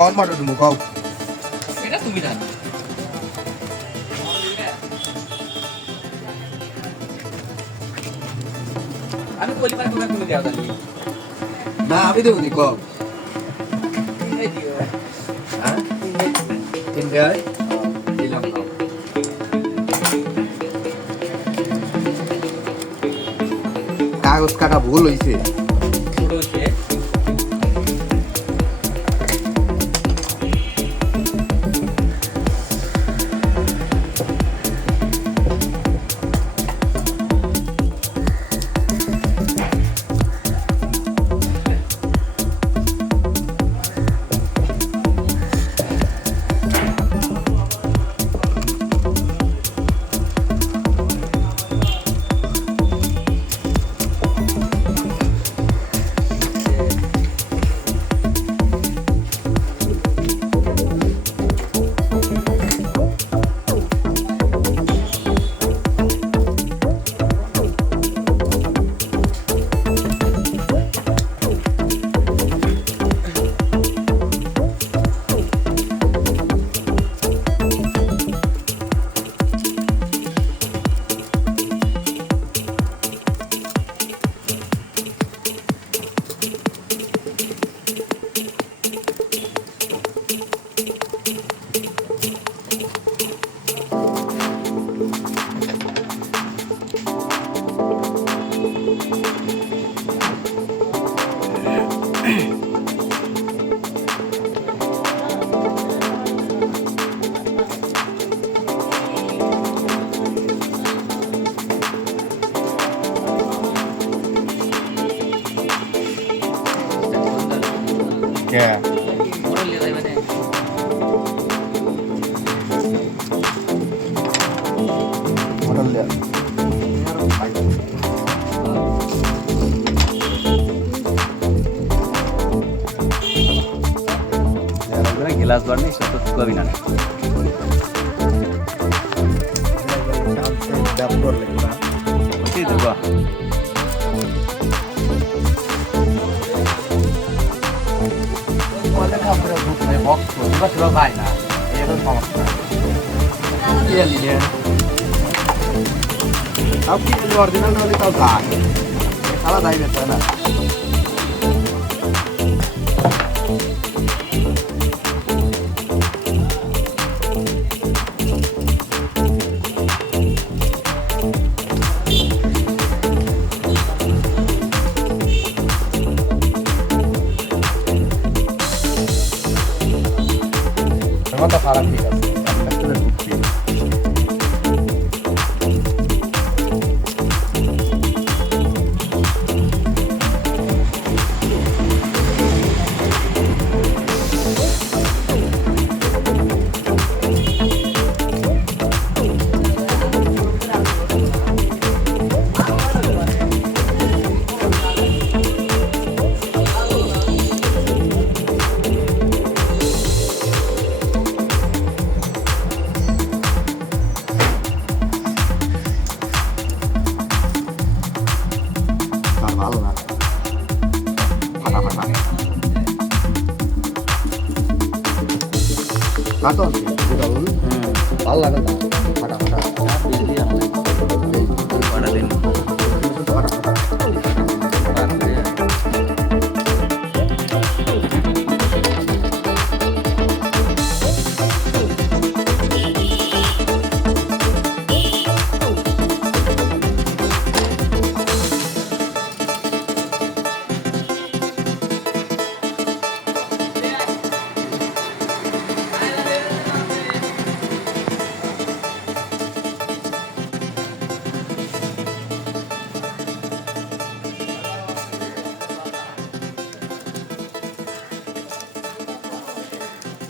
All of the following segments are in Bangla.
কল মারো তুমি কও এটা তুমি জানো আমি বলি পারে তুমি তুমি দাও জানি না আমি দেবো নি কও এই দিও হ্যাঁ তিন গাই দিলাম কও কাগজ কাটা ভুল হইছে ছোট হইছে Yeah. মোড়ল লিয়ে যাই মানে মোটর লিয়া করে গ্লাস বাড়নি সব কবি না ঠিক দেবো ভাই না এটা সমস্যা তাও কি অরিজিনাল হলে তাও যায় সারা দায় বেরতে না তো খারাপ ঠিক আছে ঢুকছি ভালো না ফাটা ফাটা কাটন ভালো লাগে না ফাটা ফাটা দিন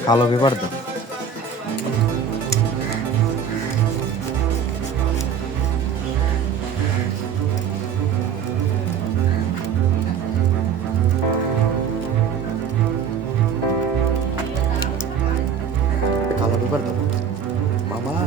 কালো পেপার তো কালো পেপার তো মামা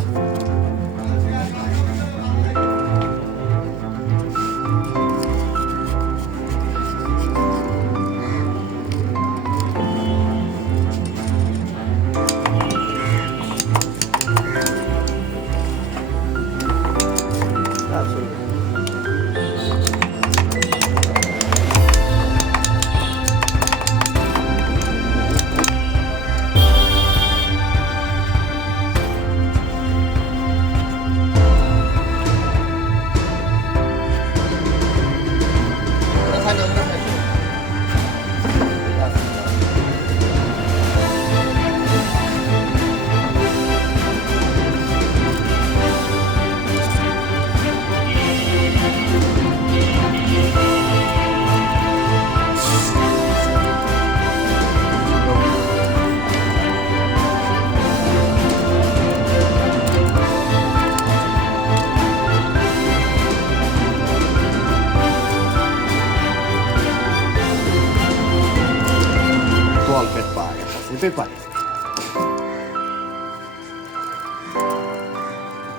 পেপার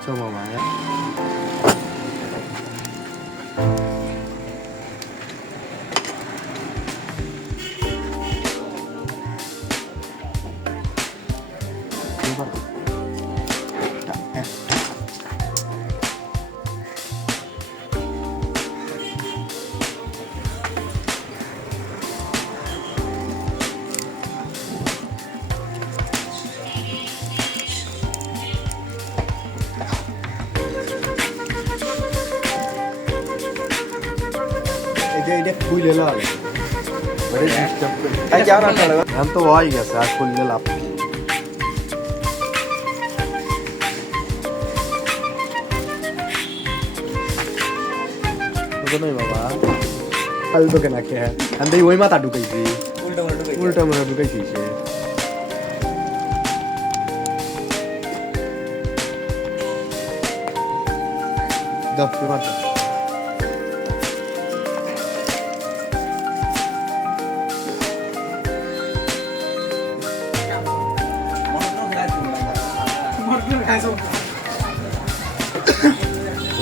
coba Maya এটা খুলে লাল বড় সিস্টেম আই क्या ना चलेगा हम तो आ ही गया सर खुले लाल तो नहीं बाबा कल तो केना के है अंदर वही माता ढुकाई थी उल्टा माता ढुकाई थी से दो माता 2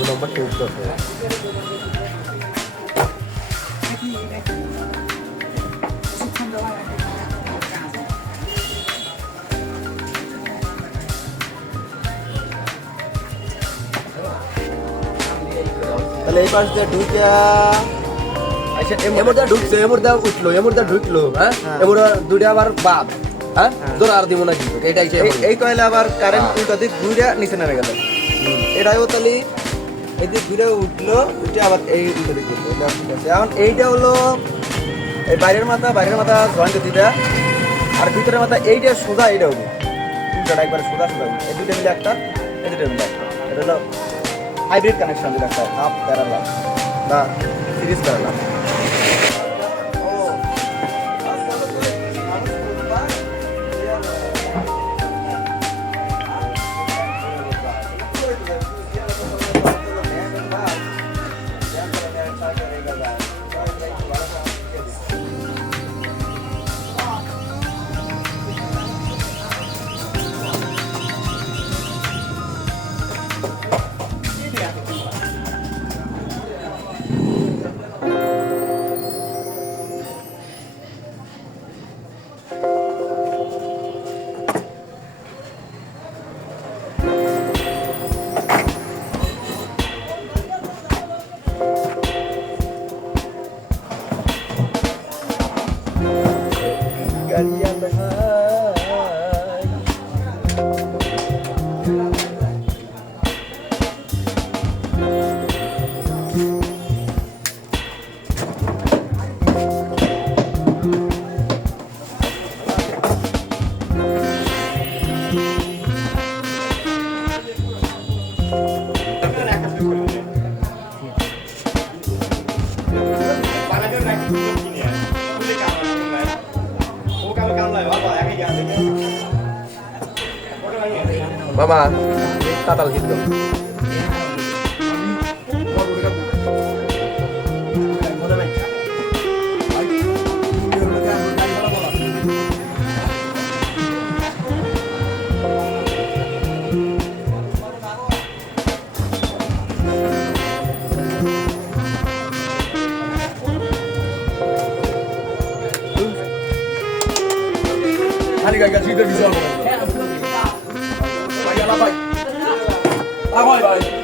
নম্বর টিউব তো তাহলে এই পাশ দিয়ে ঢুকিয়া আচ্ছা এমরদা ঢুকছে এমরদা উঠলো এমরদা ঢুকলো হ্যাঁ এমরদা দুইটা আবার বাপ হ্যাঁ তোর আর দিব না কিন্তু এটাই এই কয়লা আবার কারেন্ট উল্টো দিক ঘুরে নিচে নেমে গেল এটাও তাহলে এদিক ঘুরে উঠলো উঠে আবার এই উল্টো দিক উঠলো ঠিক আছে এখন এইটা হলো এই বাইরের মাথা জয়েন্ট দিটা আর ভিতরের মাথা এইটা সোজা এইটা হবে উল্টোটা একবার সোজা সোজা এই দুইটা মিলে একটা এই দুইটা মিলে একটা এটা হলো হাইব্রিড কানেকশন যেটা একটা হাফ প্যারালাল বা সিরিজ প্যারালাল বাবা তাতাল কিন্তু Hani gak juga visual. Lagi apa? Apa ya?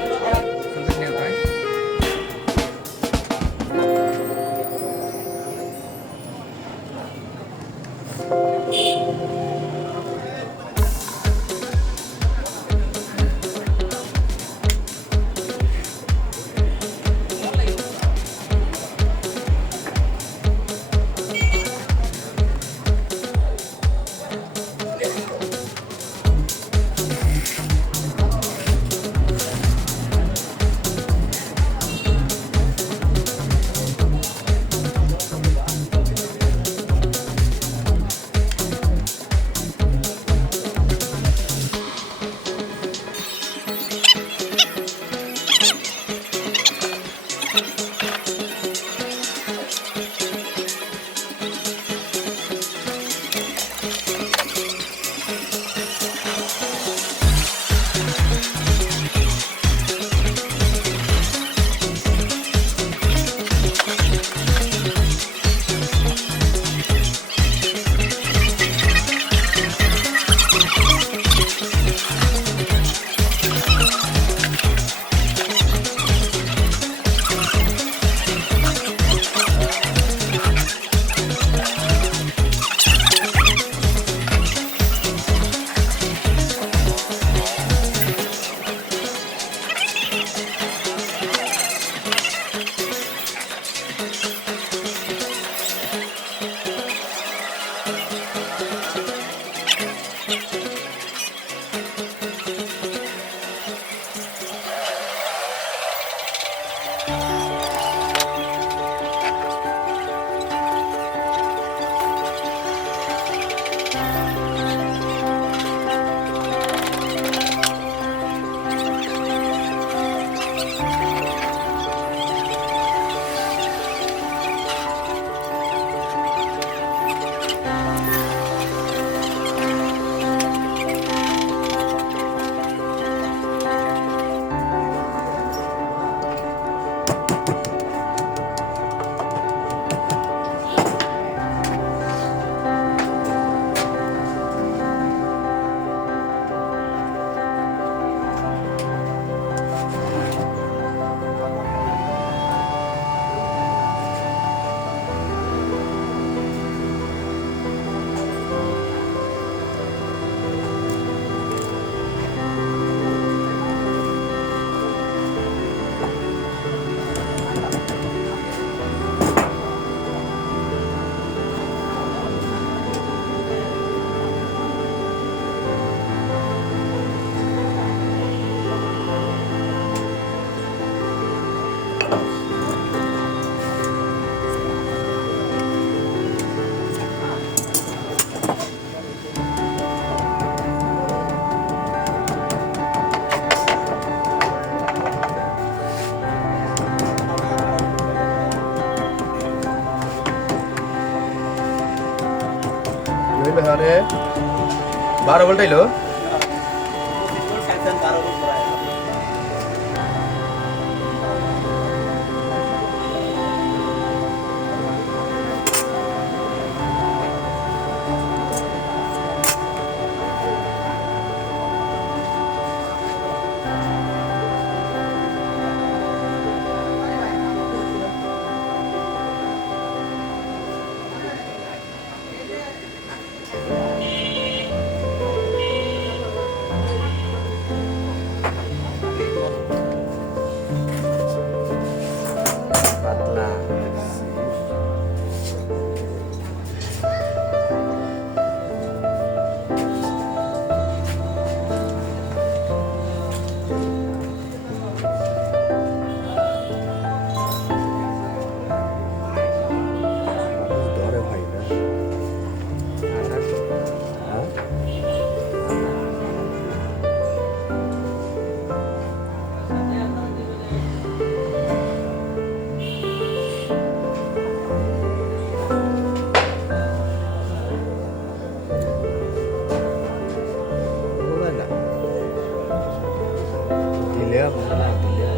মানে 12 ভোল্ট আইলো পাতলা ধরে ভাই না দিলে ভালো না দিলে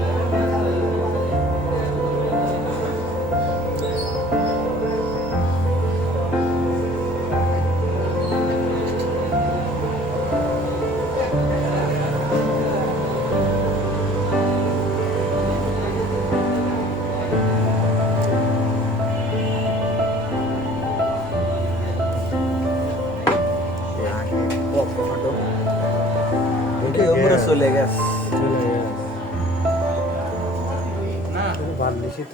চলে গেছে না ভালো নিশ্চিত